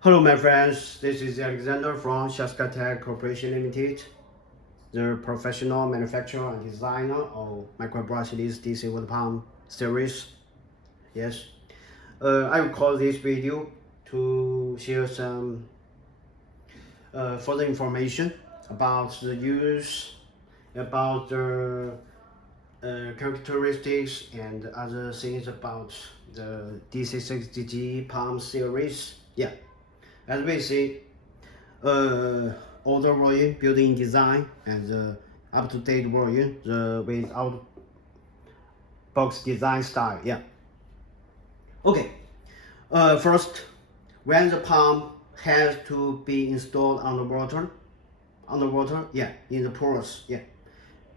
Hello my friends, this is Alexander from SHYSKY Tech Corporation Limited, the professional manufacturer and designer of microbrushless DC water pump series. Yes, I will call this video to share some further information about the use, about the characteristics and other things about the DC60G pump series. Yeah. As we see, older version built-in design and the up-to-date version, the without box design style. Yeah. Okay. First, when the pump has to be installed underwater, yeah, in the pools, yeah.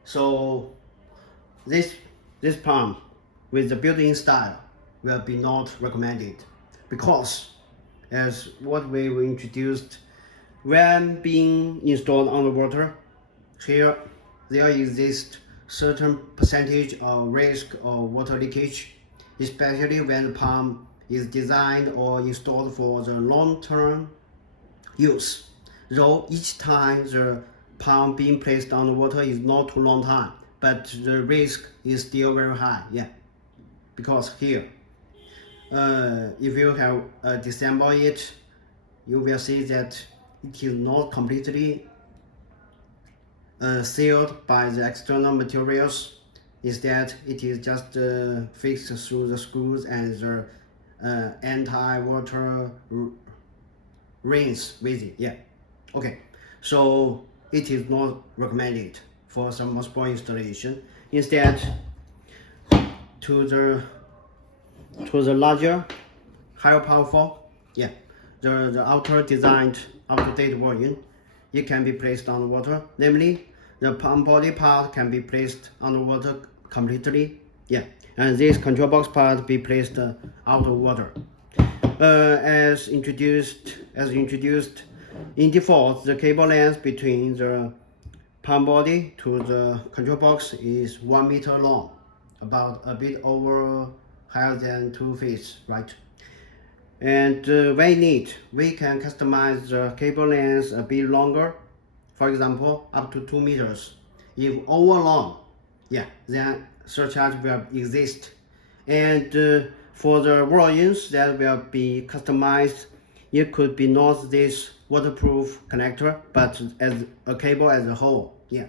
So this pump with the built-in style will be not recommended because as what we introduced when being installed underwater, here there exists certain percentage of risk of water leakage, especially when the pump is designed or installed for the long-term use. Though each time the pump being placed underwater is not too long time, but the risk is still very high. Yeah, because here if you have disassembled it, you will see that it is not completely sealed by the external materials. Instead, it is just fixed through the screws and the anti-water rings with it. Yeah, okay. So it is not recommended for some small installation. Instead, to the larger, higher powerful, yeah, the outer designed up-to-date version, it can be placed on water. Namely, the pump body part can be placed on water completely, yeah, and this control box part be placed out of water. As introduced in default, the cable length between the pump body to the control box is 1 meter long, about a bit over higher than 2 feet, right? And when need, we can customize the cable length a bit longer, for example, up to 2 meters. If over long, yeah, then surcharge will exist. And for the versions that will be customized, it could be not this waterproof connector, but as a cable as a whole, yeah,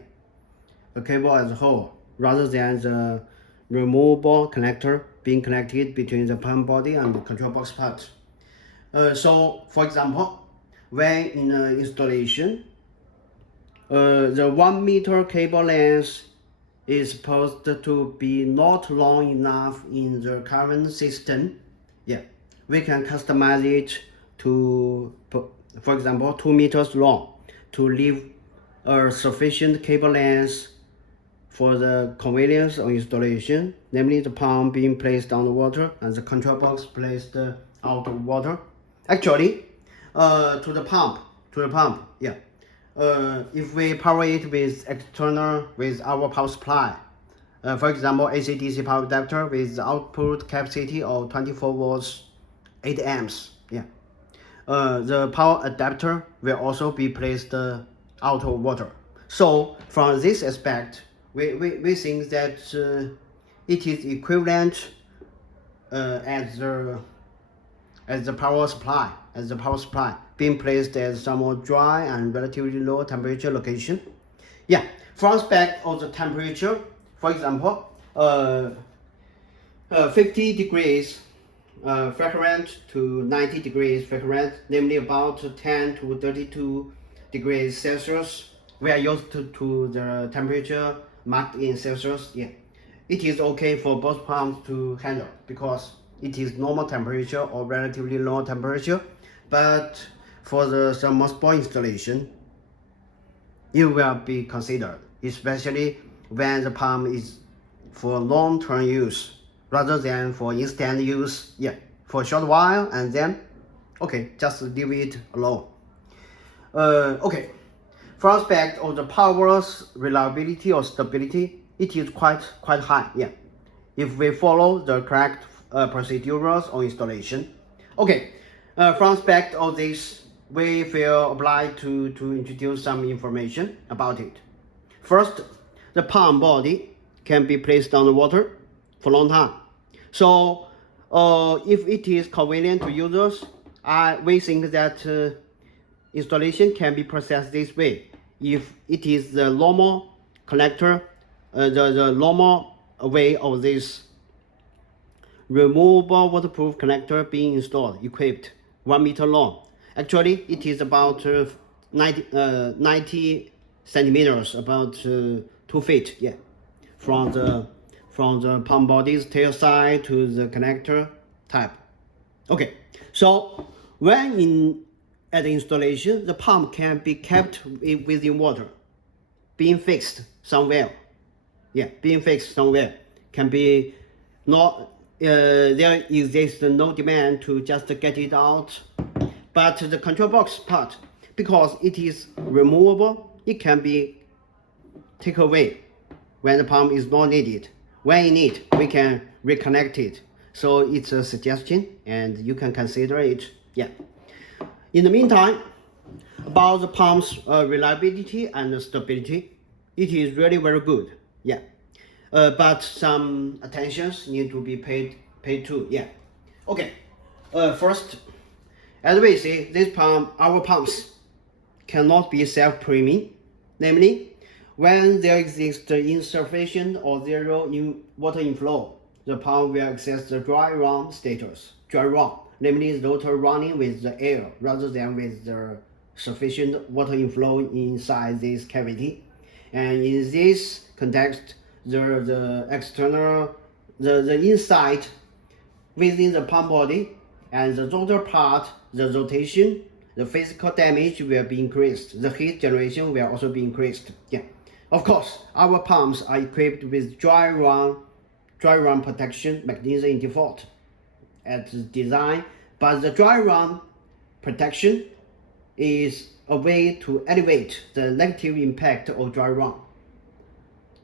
a cable as a whole, rather than the removable connector being connected between the pump body and the control box part. So, for example, when in installation, the 1 meter cable length is supposed to be not long enough in the current system. Yeah, we can customize it to, for example, 2 meters long to leave a sufficient cable length for the convenience of installation, namely the pump being placed on the water and the control box placed out of water. Actually, to the pump, yeah. If we power it with external, with our power supply, for example, AC/DC power adapter with output capacity of 24 volts, 8 amps, yeah. The power adapter will also be placed out of water. So from this aspect, we think that it is equivalent as the power supply being placed at somewhat dry and relatively low temperature location. Yeah, from aspect of the temperature, for example, 50 degrees Fahrenheit to 90 degrees Fahrenheit, namely about 10 to 32 degrees Celsius. We are used to the temperature marked in Celsius. Yeah, it is okay for both pumps to handle because it is normal temperature or relatively low temperature. But for the thermostat installation, it will be considered, especially when the pump is for long-term use rather than for instant use. Yeah, for a short while and then, okay, just leave it alone. Okay, from aspect of the power's reliability or stability, it is quite high. Yeah, if we follow the correct procedures on installation. Okay, From spec of this, we feel obliged to introduce some information about it. First, the pump body can be placed on the water for a long time. So if it is convenient to users, we think that installation can be processed this way. If it is the normal connector, the normal way of this removable waterproof connector being installed, equipped, 1 meter long. Actually, it is about 90 centimeters, about 2 feet, yeah, from the pump body's tail side to the connector type. Okay, so when at the installation, the pump can be kept within water, being fixed somewhere. Yeah, being fixed somewhere can be not. There exists no demand to just get it out, but the control box part, because it is removable, it can be taken away when the pump is not needed. When in need, we can reconnect it. So it's a suggestion, and you can consider it. Yeah. In the meantime, about the pump's reliability and stability, it is really very good. Yeah. But some attentions need to be paid to. Yeah. Okay. First, as we see, our pumps cannot be self-priming. Namely, when there exists insufficient or zero water inflow, the pump will access the dry run status. Dry run, namely the rotor running with the air rather than with the sufficient water inflow inside this cavity. And in this context, the external, the inside within the pump body and the rotor part, the rotation, the physical damage will be increased. The heat generation will also be increased. Yeah. Of course, our pumps are equipped with dry run protection mechanism in default at design, but the dry run protection is a way to elevate the negative impact of dry run,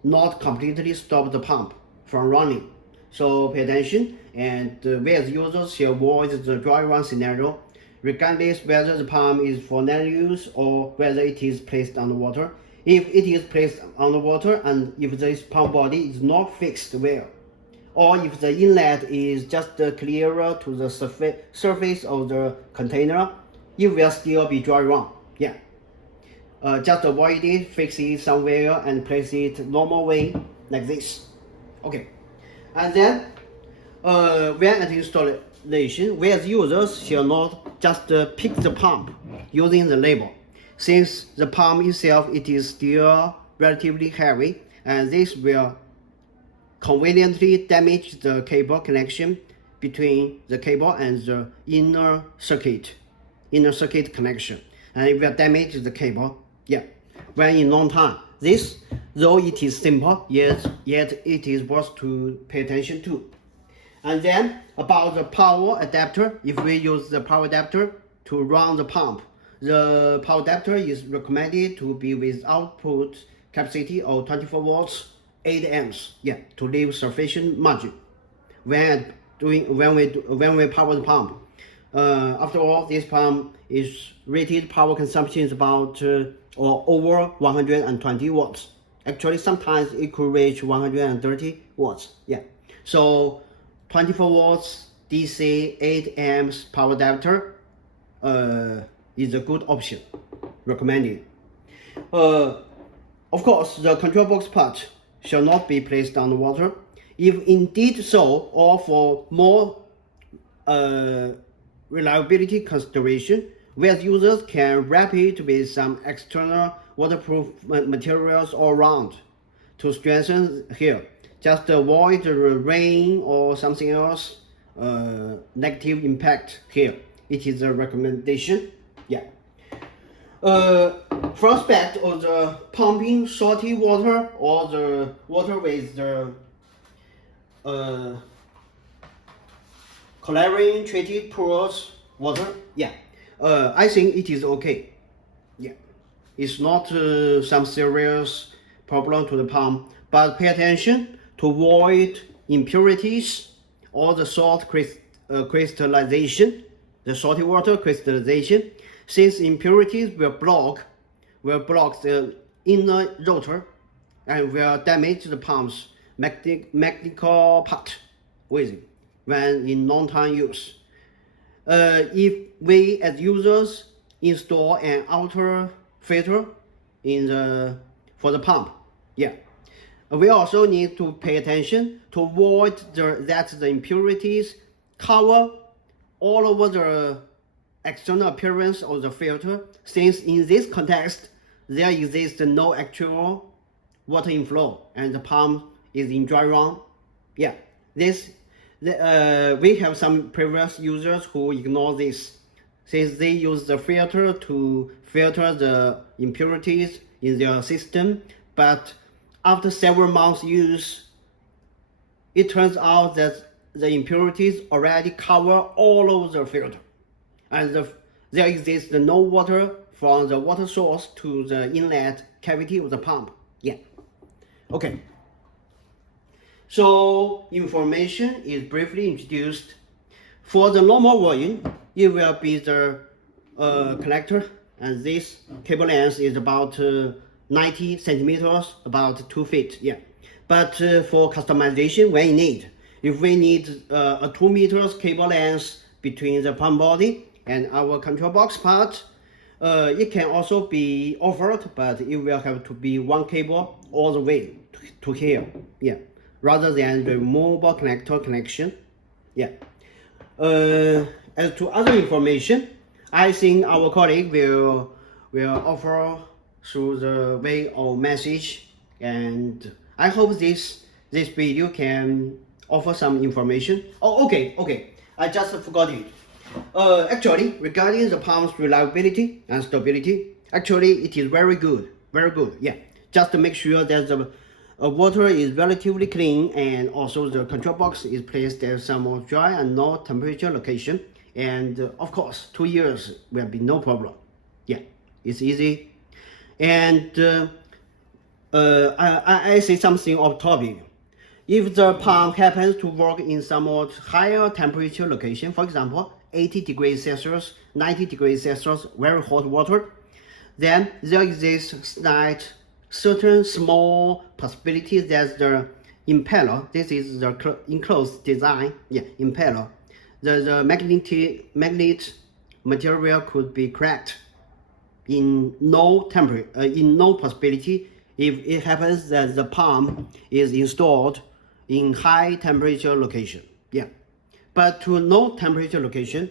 not completely stop the pump from running. So pay attention, and we as users should avoid the dry run scenario, regardless whether the pump is for daily use or whether it is placed on the water. If it is placed on the water and if this pump body is not fixed well, or if the inlet is just clearer to the surface of the container, it will still be dry run. Yeah. Just avoid it, fix it somewhere and place it normal way like this. Okay. And then when at installation, we as users shall not just pick the pump using the label. Since the pump itself, it is still relatively heavy, and this will conveniently damage the cable connection between the cable and the inner circuit connection, and it will damage the cable. Yeah, when in long time. This, though it is simple, yet it is worth to pay attention to. And then about the power adapter, if we use the power adapter to run the pump, the power adapter is recommended to be with output capacity of 24 volts, 8 amps. Yeah, to leave sufficient margin when we power the pump. After all, this pump is rated power consumption is about or over 120 watts. Actually, sometimes it could reach 130 watts. Yeah. So 24 watts DC 8 amps power adapter is a good option, recommended. Of course, the control box part shall not be placed on the water. If indeed so, or for more reliability consideration, we as users can wrap it with some external waterproof materials all around to strengthen here. Just avoid the rain or something else negative impact here. It is a recommendation. Yeah. From spec of the pumping salty water or the water with the chlorine treated pools water, yeah, I think it is okay. Yeah, it's not some serious problem to the pump, but pay attention to avoid impurities or the salt crystallization, the salty water crystallization, since impurities will block the inner rotor and will damage the pump's mechanical part with it when in long-time use. If we as users install an outer filter for the pump, we also need to pay attention to avoid that the impurities cover all over the external appearance of the filter, since in this context there exists no actual water inflow and the pump is in dry run. We have some previous users who ignore this, since they use the filter to filter the impurities in their system, but after several months use, it turns out that the impurities already cover all over the filter, and there exists no water from the water source to the inlet cavity of the pump. Okay. So information is briefly introduced. For the normal version, it will be the connector, and this cable length is about 90 centimeters, about 2 feet. But for customization, when you need, if we need a 2 meters cable length between the pump body and our control box part, it can also be offered, but it will have to be one cable all the way to here, rather than the mobile connector connection. As to other information, I think our colleague will offer through the way of message, and I hope this video can offer some information. Okay, I just forgot it. Actually, regarding the pump's reliability and stability, actually it is very good. Just to make sure that the water is relatively clean, and also the control box is placed at somewhat dry and low temperature location, and of course 2 years will be no problem. It's easy. And I say something off topic. If the pump happens to work in somewhat higher temperature location, for example 80 degrees Celsius, 90 degrees Celsius, very hot water, then there exists certain small possibility that the impeller, this is the enclosed design, impeller, the magnet material could be cracked. In no possibility if it happens that the pump is installed in high temperature location. But to low temperature location,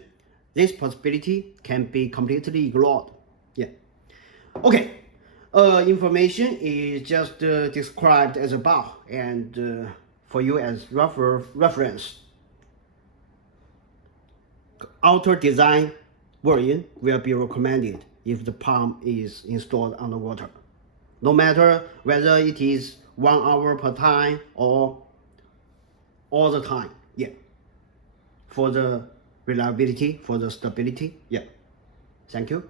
this possibility can be completely ignored. Okay. Information is just described as above, and for you as reference. Outer design version will be recommended if the pump is installed underwater, no matter whether it is 1 hour per time or all the time. For the reliability, for the stability. Thank you.